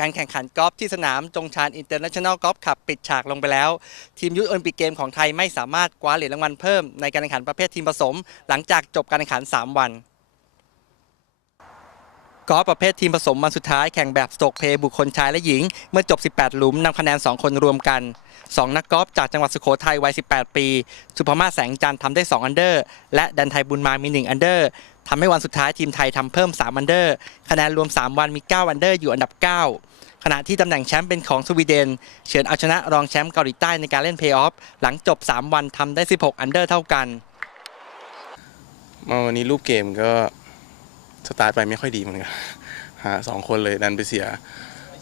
การแข่งขันกอล์ฟที่สนามจงชานอินเตอร์เนชั่นแนลกอล์ฟขับปิดฉากลงไปแล้ว ทีมยุทธโอลิมปิกเกมของไทยไม่สามารถคว้าเหรียญรางวัลเพิ่มในการแข่งขันประเภททีมผสม หลังจากจบการแข่งขัน 3 วันกอล์ฟประเภททีมผสมวันสุดท้ายแข่งแบบสโตรกเพย์บุคคลชายและหญิง เมื่อจบ 18 หลุมนำคะแนน 2 คนรวมกัน 2 นักกอล์ฟจากจังหวัดสุโขทัยวัย 18 ปี สุภมาศแสงจันทร์ทำได้ 2 อันเดอร์ และดันไทยบุญมามี 1 อันเดอร์ทำให้วันสุดท้ายทีมไทยทำเพิ่ม 3 อันเดอร์ คะแนนรวม 3 วันมี 9 อันเดอร์อยู่อันดับ 9 ขณะที่ตำแหน่งแชมป์เป็นของสวีเดน เฉือนเอาชนะรองแชมป์เกาหลีใต้ในการเล่นเพย์ออฟหลังจบ 3 วันทำได้ 16 อันเดอร์เท่ากัน มาวันนี้รูปเกมก็สตาร์ทไปไม่ค่อยดีเหมือนกันหาสองคนเลยดันไปเสีย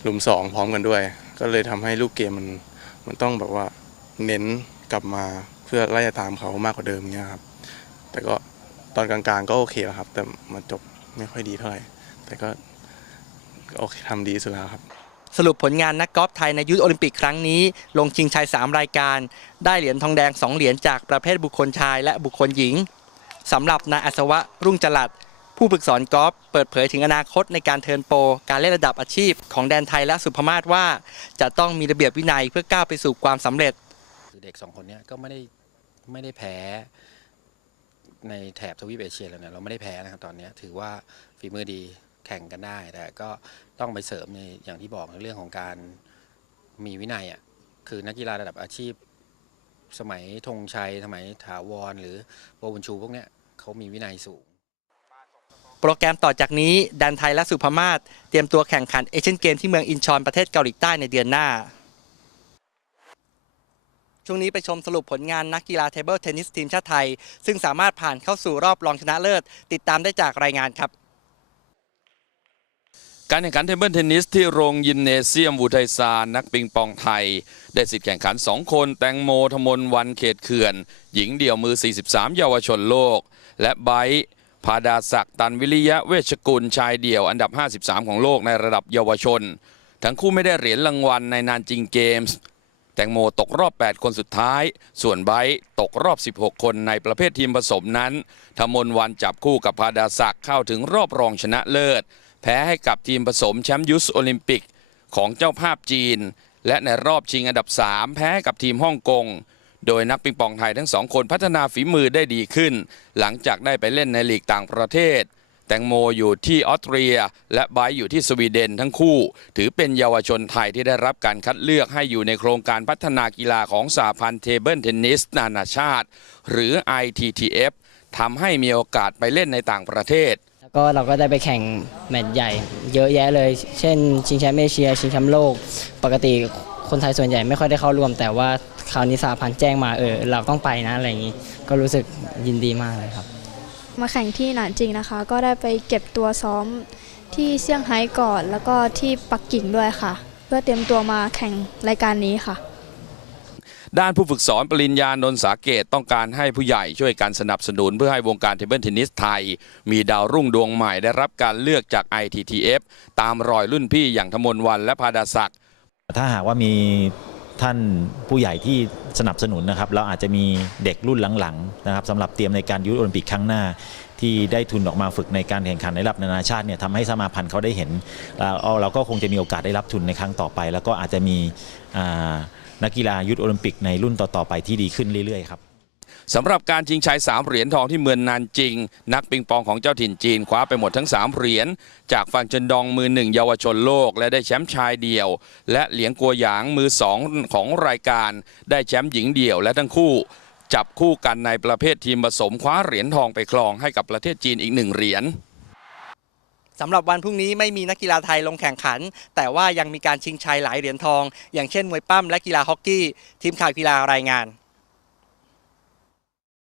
หลุมสองพร้อมกันด้วย ก็เลยทำให้รูปเกมมันมันต้องแบบว่าเน้นกลับมาเพื่อไล่ตามเขามากกว่าเดิมเนี่ยครับ แต่ก็ตอนกลางๆก็โอเคแล้วครับ แต่มาจบไม่ค่อยดีเท่าไหร่ แต่ก็ก็โอเคทำดีสุดแล้วครับ สรุปผลงานนักกอล์ฟไทยในยุทธโอลิมปิกครั้งนี้ ลงชิงชัย 3 รายการ ได้เหรียญทองแดง 2 เหรียญจากประเภทบุคคลชายและบุคคลหญิงสำหรับนายอัศวะรุ่งจรัสผู้ฝึกสอนกอล์ฟเปิดเผยถึงอนาคตในการเทิร์นโปรการเล่นระดับอาชีพ ของแดนไทยและสุภมาศว่า จะต้องมีระเบียบวินัยเพื่อก้าวไปสู่ความสำเร็จเด็กสองคนนี้ก็ไม่ได้ไม่ได้แพ้ในแถบทวีปเอเชียแล้วเนี่ยเราไม่ได้แพ้นะครับตอนนี้ถือว่าฝีมือดี แข่งกันได้ แต่ก็ต้องไปเสริมในอย่างที่บอกในเรื่องของการมีวินัยอะคือนักกีฬาระดับอาชีพ สมัยธงชัย สมัยถาวร หรือโบบุญชูพวกเนี้ยเขามีวินัยสูง โปรแกรมต่อจากนี้แดนไทยและสุภมาศเตรียมตัวแข่งขันเอเชียนเกมที่เมืองอินชอนประเทศเกาหลีใต้ในเดือนหน้า ช่วงนี้ไปชมสรุปผลงานนักกีฬาเทเบิลเทนนิสทีมชาติไทย ซึ่งสามารถผ่านเข้าสู่รอบรองชนะเลิศ ติดตามได้จากรายงานครับ การแข่งขันเทเบิลเทนนิสที่โรงยิมเนเซียมวูไทซานนักปิงปองไทย ได้สิทธิ์แข่งขัน 2 คน แตงโมธมนวันเขตเขื่อน หญิงเดี่ยวมือ 43 เยาวชนโลก และไบร์พาดาศักตันวิริยะเวชกุลชายเดี่ยวอันดับ 53 ของโลกในระดับเยาวชน ทั้งคู่ไม่ได้เหรียญรางวัลในนานจิงเกมส์ แตงโมตกรอบ 8 คนสุดท้าย ส่วนไบร์ตกรอบ 16 คนในประเภททีมผสมนั้นธมนวันจับคู่กับพาดาศักต์เข้าถึงรอบรองชนะเลิศ แพ้ให้กับทีมผสมแชมป์ยุสโอลิมปิก ของเจ้าภาพจีน และในรอบชิงอันดับ 3 แพ้กับทีมฮ่องกง โดยนักปิงปองไทยทั้งสองคนพัฒนาฝีมือได้ดีขึ้น หลังจากได้ไปเล่นในลีกต่างประเทศ แตงโมอยู่ที่ออสเตรีย และไบอยู่ที่สวีเดนทั้งคู่ ถือเป็นเยาวชนไทยที่ได้รับการคัดเลือกให้อยู่ในโครงการพัฒนากีฬาของสหพันธ์เทเบิลเทนนิสนานาชาติ หรือ ITTF ทำให้มีโอกาสไปเล่นในต่างประเทศ ก็เราก็ได้ไปแข่งแมตช์ใหญ่ เยอะแยะเลย เช่น ชิงแชมป์เอเชีย ชิงแชมป์โลก ปกติคนไทยส่วนใหญ่ไม่ค่อยได้เข้าร่วม แต่ว่าคราวนี้สาพันธ์แจ้งมาเออเราต้องไปนะอะไรอย่างนี้ ก็รู้สึกยินดีมากเลยครับ มาแข่งที่หนานจริงนะคะ ก็ได้ไปเก็บตัวซ้อมที่เซี่ยงไฮ้ก่อน แล้วก็ที่ปักกิ่งด้วยค่ะ เพื่อเตรียมตัวมาแข่งรายการนี้ค่ะ ด้านผู้ฝึกสอนปริญญานนท์สาเกตต้องการให้ผู้ใหญ่ช่วยกันสนับสนุนเพื่อให้วงการเทเบิลเทนนิสไทย มีดาวรุ่งดวงใหม่ได้รับการเลือกจาก ITTF ตามรอยรุ่นพี่อย่างธมนวันและพาดาศักดิ์ถ้าหากว่ามีท่านผู้ใหญ่ที่สนับสนุนนะครับเราอาจจะมีเด็กรุ่นหลังๆนะครับสำหรับเตรียมในการยุทธโอลิมปิกครั้งหน้า ที่ได้ทุนออกมาฝึกในการแข่งขันในระดับนานาชาติเนี่ยทำให้สมาพันธ์เขาได้เห็นเราเอาเราก็คงจะมีโอกาสได้รับทุนในครั้งต่อไป แล้วก็อาจจะมีอ นักกีฬายุทธโอลิมปิกในรุ่นต่อๆไปที่ดีขึ้นเรื่อยๆครับสำหรับการชิงชัย3เหรียญทองที่เมืองนานจริง นักปิงปองของเจ้าถิ่นจีนคว้าไปหมดทั้ง 3 เหรียญจากฟังเจินดองมือหนึ่งเยาวชนโลก และได้แชมป์ชายเดี่ยว และเหลียงกัวหยางมือสองของรายการ ได้แชมป์หญิงเดี่ยวและทั้งคู่ จับคู่กันในประเภททีมผสมคว้าเหรียญทองไปครองให้กับประเทศจีนอีกหนึ่งเหรียญ สำหรับวันพรุ่งนี้ไม่มีนักกีฬาไทยลงแข่งขัน แต่ว่ายังมีการชิงชัยหลายเหรียญทอง อย่างเช่นมวยปั้มและกีฬาฮอกกี้ ทีมข่าวกีฬารายงาน